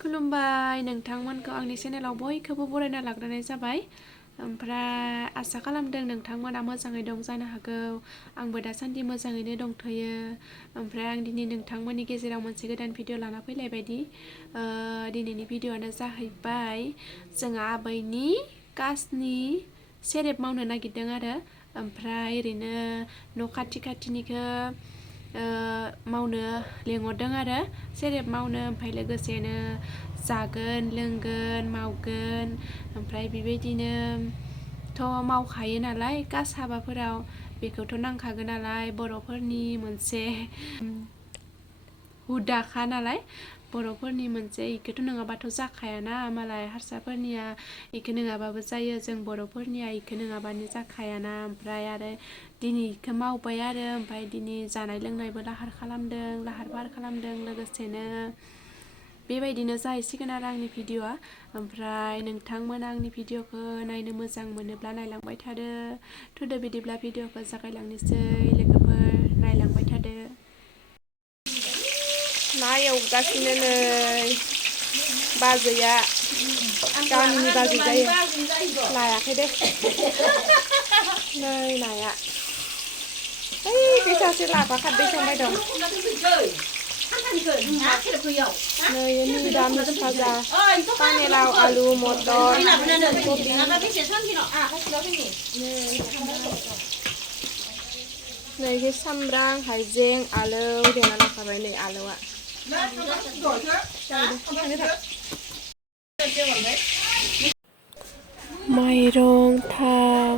खुलुमबाय नोंथांमोनखौ आंनि चेनेलाव बयखौबो बरायना लाग्रोनाय जाबाय। ओमफ्राय आसा खालामदों नोंथांमोना मोजाङै दं जानो हागौ। आंबो दासान्दि मोजाङैनो दंथ'यो। ओमफ्राय आं दिनै नोंथांमोननि गेजेराव मोनसे गोदान भिडिअ लाना फैलाय बायदि दिनैनि भिडिअआनो जाहैबाय जोंहा आबैनि कासनि सेरेब मावनो नागिरदों आरो। ओमफ्राय ओरैनो न' खाथि खाथिनिखौ मावनो लेंहरदों आरो सेरेब मावनो। ओमफ्राय लोगोसेनो जागोन लोंगोन मावगोन। ओमफ्राय बेबायदिनोथ' मावखायो नालाय कास हाबाफोराव बेखौथ' नांखागोन नालाय बर'फोरनि मोनसे हुदाखा नालाय बर'फोरनि मोनसे इखौथ' नङाबाथ' जाखायाना मालाय हारसाफोरनिया इखौ नङाबाबो जायो, जों बर'फोरनिया इखौ नङाबानो जाखायाना। ओमफ्राय आरो दिनै इखौ मावबाय आरो ओमफ्राय दिनै जानाय लोंनायबो लाहार फाहार खालामदों लोगोसेनो बेबायदिनो जाहैसिगोन आरो आंनि भिडिअआ। ओमफ्राय नोंथांमोना आंनि भिडिअखौ नायनो मोजां मोनोब्ला नायलांबाय थादो। थुदो बिदिब्ला भिडिअखौ जागायलांनोसै लोगोफोर, नायलांबाय थादो। ना एवगासिनो नै बाजैया, गामिनि बाजै जायो, लायाखै दे नै नाया। ओइ सासे लाफा खारदै संबाय दं। नै निरामिस भाजा, पानेलाव आलु मटर कबि। नै सामब्राम हाइजें आलौ देना लाखाबाय नै आलौआ। माइरं थाव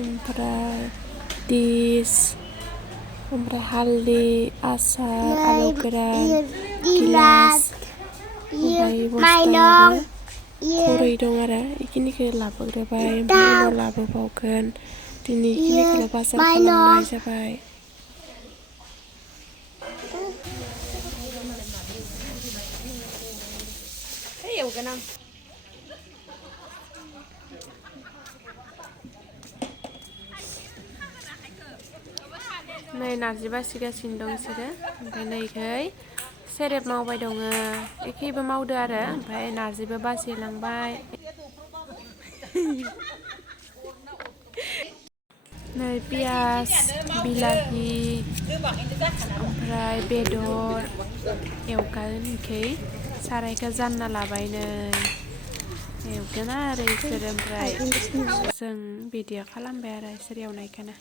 ओमफ्राय डिस ओमफ्राय हालदै आसार आलु गोरान गिलास ओमफ्राय बस्थायावबो खुरै दं आरो इखिनिखौ लाबोग्रोबाय। ओमफ्राय उनाव लाबोबावगोन। दिनै इखिनिखौल' बाजार खालामनाय जाबाय। एवगोन आं। नै नारजि बासिगासिनो दं बिसोरो। ओमफ्राय नैखै सेरेब मावबाय दङ, एखेबो मावदो आरो ओमफ्राय नारजिबो बासिलांबाय। नै पियास बिलाहि ओमफ्राय बेदर एवगोन। इखै सारायखौ जानना लाबाय नै एवगोन आरो इसोरो। ओमफ्राय जों बिदिया खालामबाय आरो इसोर एवनायखौनो।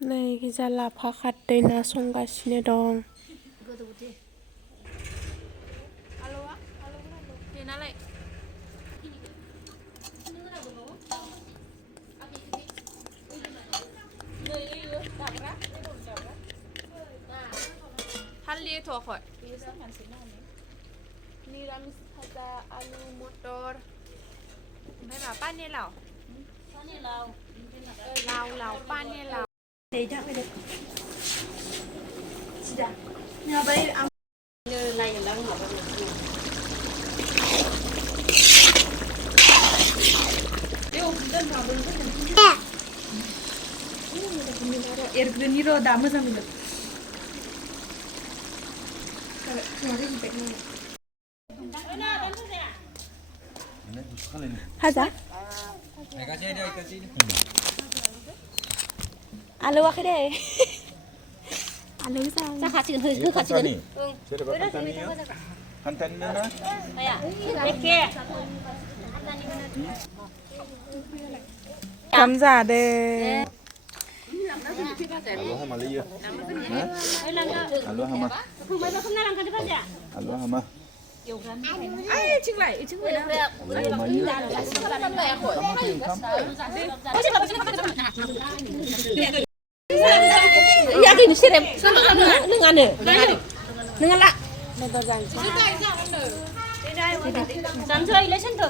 नै गिजा लाफा खारदै ना संगासिनो दं। हालदै होथ'वाखै। निरामिस भाजा आलु मटर ओमफ्राय मा पानेलाव लाव पानेलाव। एरग्रोनि र' दा मोजां मोनो। भाजा आलौआखै दे। आलौ जाखासिगोन होखासिगोन। ओंखाम जादो। Alo hama liya. Alo hama. Alo hama. Ay chinglại chinglại. Alo hama liya. Yakin serem. Nengane. nương ăn lạ बेदर जानोसै जानोसै लेसन थो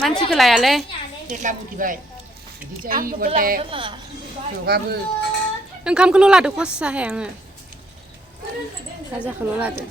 मानसिखौ लायालै ओंखामखौल' लादो खसाहाय आङो भाजाखौल' लादो